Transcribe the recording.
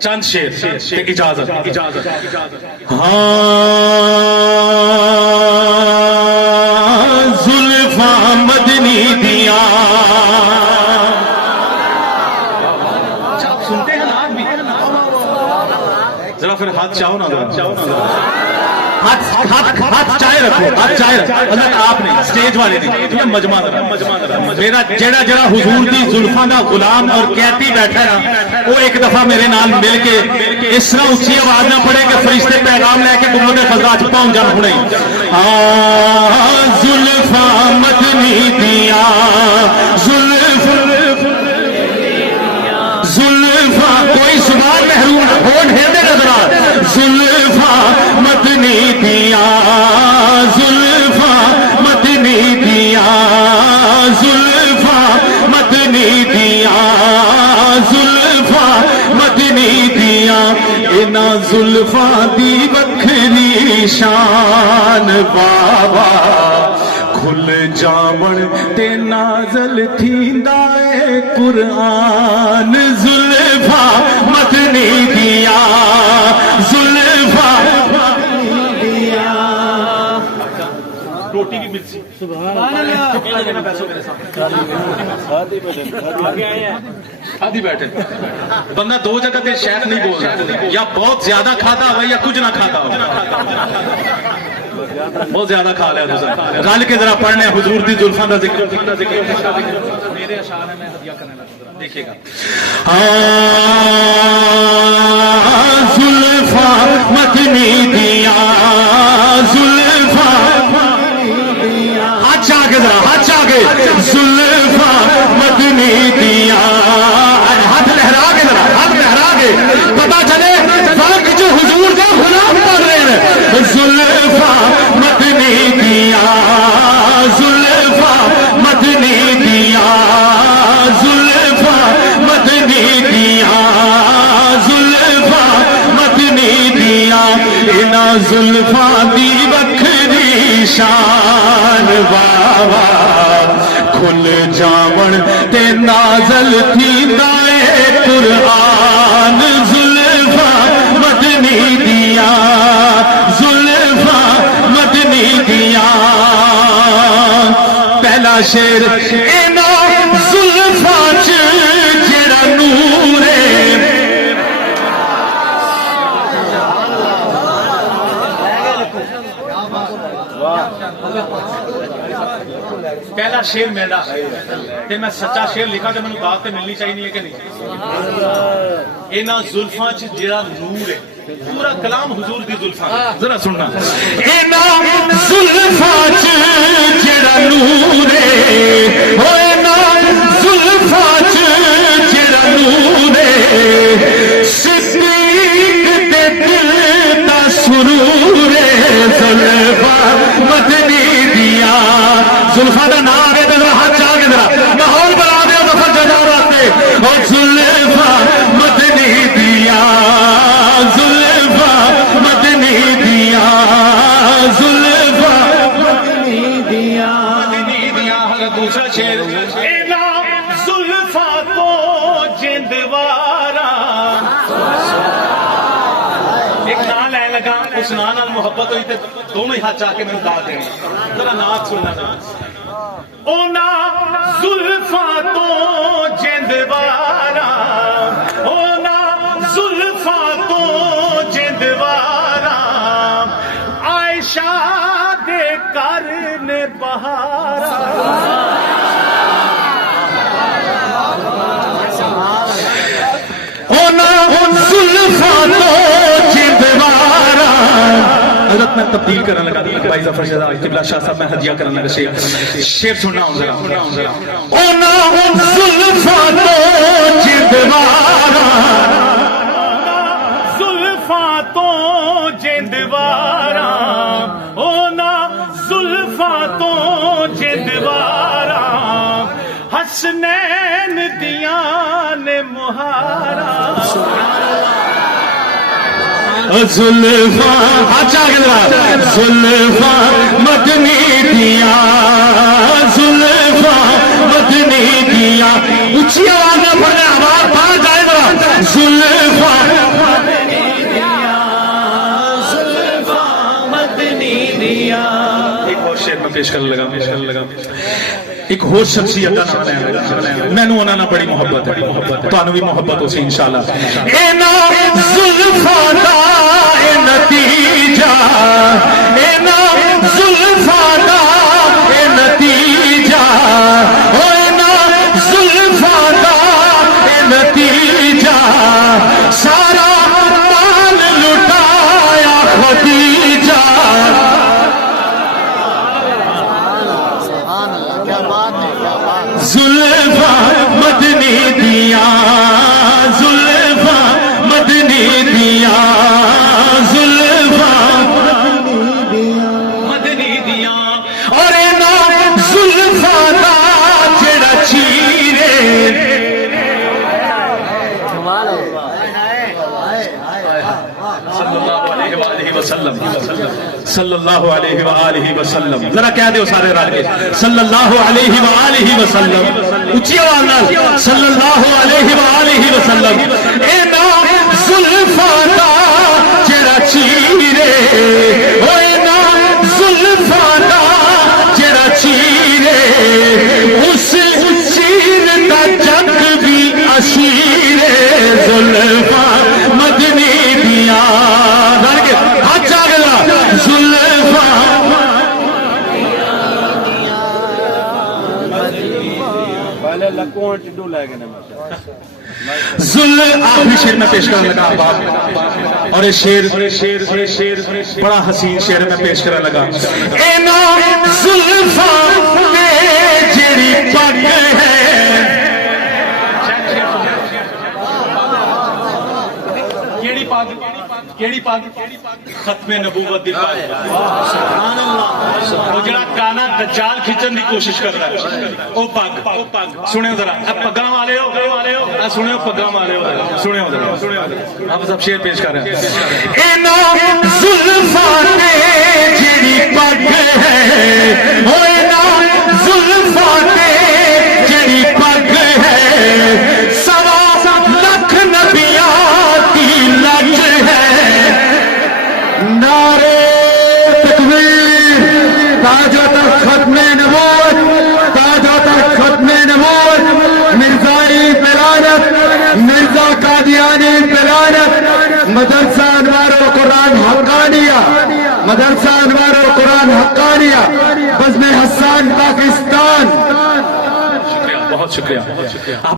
چند شیر اجازت ہاں زلفاں مدنی دیا سنتے ہیں آپ بھی ذرا پھر ہاتھ چاہو نا ہاتھ چائے رکھو حضرت آپ نے سٹیج والے دی مجمع میرا جڑا حضور دی زلفاں دا غلام اور قیدی بیٹھا ہے وہ ایک دفعہ میرے نال مل کے اس طرح اونچی آواز نہ پڑے کہ فرشتے پیغام لے کے گنبد خضرا چ پہنچ جان پڑے زلفاں مدنی دیا زلفاں کوئی سبحان محروم ہون ہے دے نظر زلفاں مدنی دیا زلفاں مدنی دیا زلفاں مدنی دیا زلفاں مدنی دیا اینا زلفاں دی وکھری شان بابا کھل جامن تے نازل تھیندا اے قرآن زلفاں مدنی دیا زلفاں مدنی دیا روٹی کی مرچی سبحان اللہ آدھی بیٹھے بندہ دو جگہ تے شیخ نہیں بول رہا یا بہت زیادہ کھاتا ہوا یا کچھ نہ کھاتا ہوا بہت زیادہ کھا لیا غال کے ذرا پڑھنے حضور دی زلفاں دا ذکر میرے اشعار میں ہدیہ کرنے لگا دیکھیے گا زلفاں مدنی دیا زلفاں ہاتھ چاہ کے ذرا ہاتھ چاہ کے زلفاں مدنی دیا ہاتھ لہرا کے ذرا ہاتھ لہرا کے پتا چلے فرق جو حضور کا غلام کر رہے ہیں زلفاں مدنی دیا زلفاں مدنی دیا زلفاں مدنی دیا زلفاں مدنی دیا اینا زلفاں دی وکھری شان بابا کھل جاون تے نازل تھیندا اے قرآن زلفاں مدنی دیا زلفاں مدنی دیا پہلا شیر اینا زلفاں چ جڑا نور ہے پہلا شیر میرا تے میں سچا شیر لکھا تے مینوں بات تے ملنی چاہیے ہے کہ نہیں اینا زلفاں چ جڑا نور ہے پورا کلام حضور دی زلفاں ذرا سننا اینا زلفاں چ جڑا نور ہے او اینا زلفاں چ جڑا نور ہے صدیق دے دل دا سرور ہے زلفاں مدنی دیا زلفاں دا نام ہے ذرا ہاتھ چاہ کے ذرا ماحول بنا دے ظفر جزارات سے او زلفاں مدنی دیا زلفاں مدنی دیا زلفاں مدنی دیا دوسرا شیر اینا زلفاں تو جندوارا ایک نام لے لگا اس نام نال محبت ہوئی تے دونوں ہی ہاتھ چاہ کے میں گا دیں ذرا نعت سننا اونا زلفاں تو جندوارا اونا زلفاں تو جندوارا عائشہ دے کرنے بہارا اونا زلفاں تو جندوارا حضرت میں تبدیل کرنے لگا بھائی ظفر شہزاد قبلہ شاہ صاحب میں ہدیہ کرنے لگا شیر سننا ہوں ذرا اونا زلفاں تو جندوارا زلفاں تو جندوارا اونا زلفاں تو جندوارا حسنین دیاں نے مہارا زلفاں اچھا زلفاں مدنی دیا زلفاں مدنی دیا اونچی آواز میں پڑھنا آواز باہر جائے گا زلفاں پیش کرنے لگا ایک اور شخصیت کا نام ہے میں نے انہاں نال بڑی محبت ہے تانوں بھی محبت ہو سی انشاءاللہ اے نا زلفاں دا اے نتیجہ اے نا زلفاں دا اے نتیجہ اے نا زلفاں دا اے نتیجہ سارا مال لٹایا خدیجہ زلفاں مدنی دیا زلفاں مدنی دیا زلفاں مدنی دیا اور نا زلفاں دا جڑا چیرے صلی اللہ علیہ وآلہ وسلم ذرا کہہ دیو سارے رل کے صلی اللہ علیہ وآلہ وسلم اچھی آواز نال صلی اللہ علیہ وآلہ وسلم اے نا زلفاں دا جڑا چیرے اے نا زلفاں دا جڑا چیرے اس چیر دا جگ بھی اسیرے زلفاں مدنی دیا آخری شیر میں پیش کرنے لگا باپ اور شیر بڑا حسین شیر میں پیش کرنے لگا اے نا زلفاں میں جڑی پگ ہے کیڑی پگ ختم نبوت دی پگ سبحان اللہ وہ جڑا کانا دجال کھچن دی کوشش کر رہا ہے او پگ سنو ذرا اب پگاں والے ہو سنو پگاں والے ہو سنو ذرا اب سب شعر پیش کر رہے ہیں اے نا زلفاں تے جڑی پگ ہے اے نا زلفاں تے جڑی پگ ہے سوا لکھ نبیاں کی لج ہے نعرے تکبیر تاجہ تک ختم نبوت تاجہ تک ختم نبوت مرزائی پلانت مرزا قادیانی پلانت مدرسہ انوار القرآن حقانیہ مدرسہ انوار القرآن حقانیہ بزم حسان پاکستان شکریہ بہت شکریہ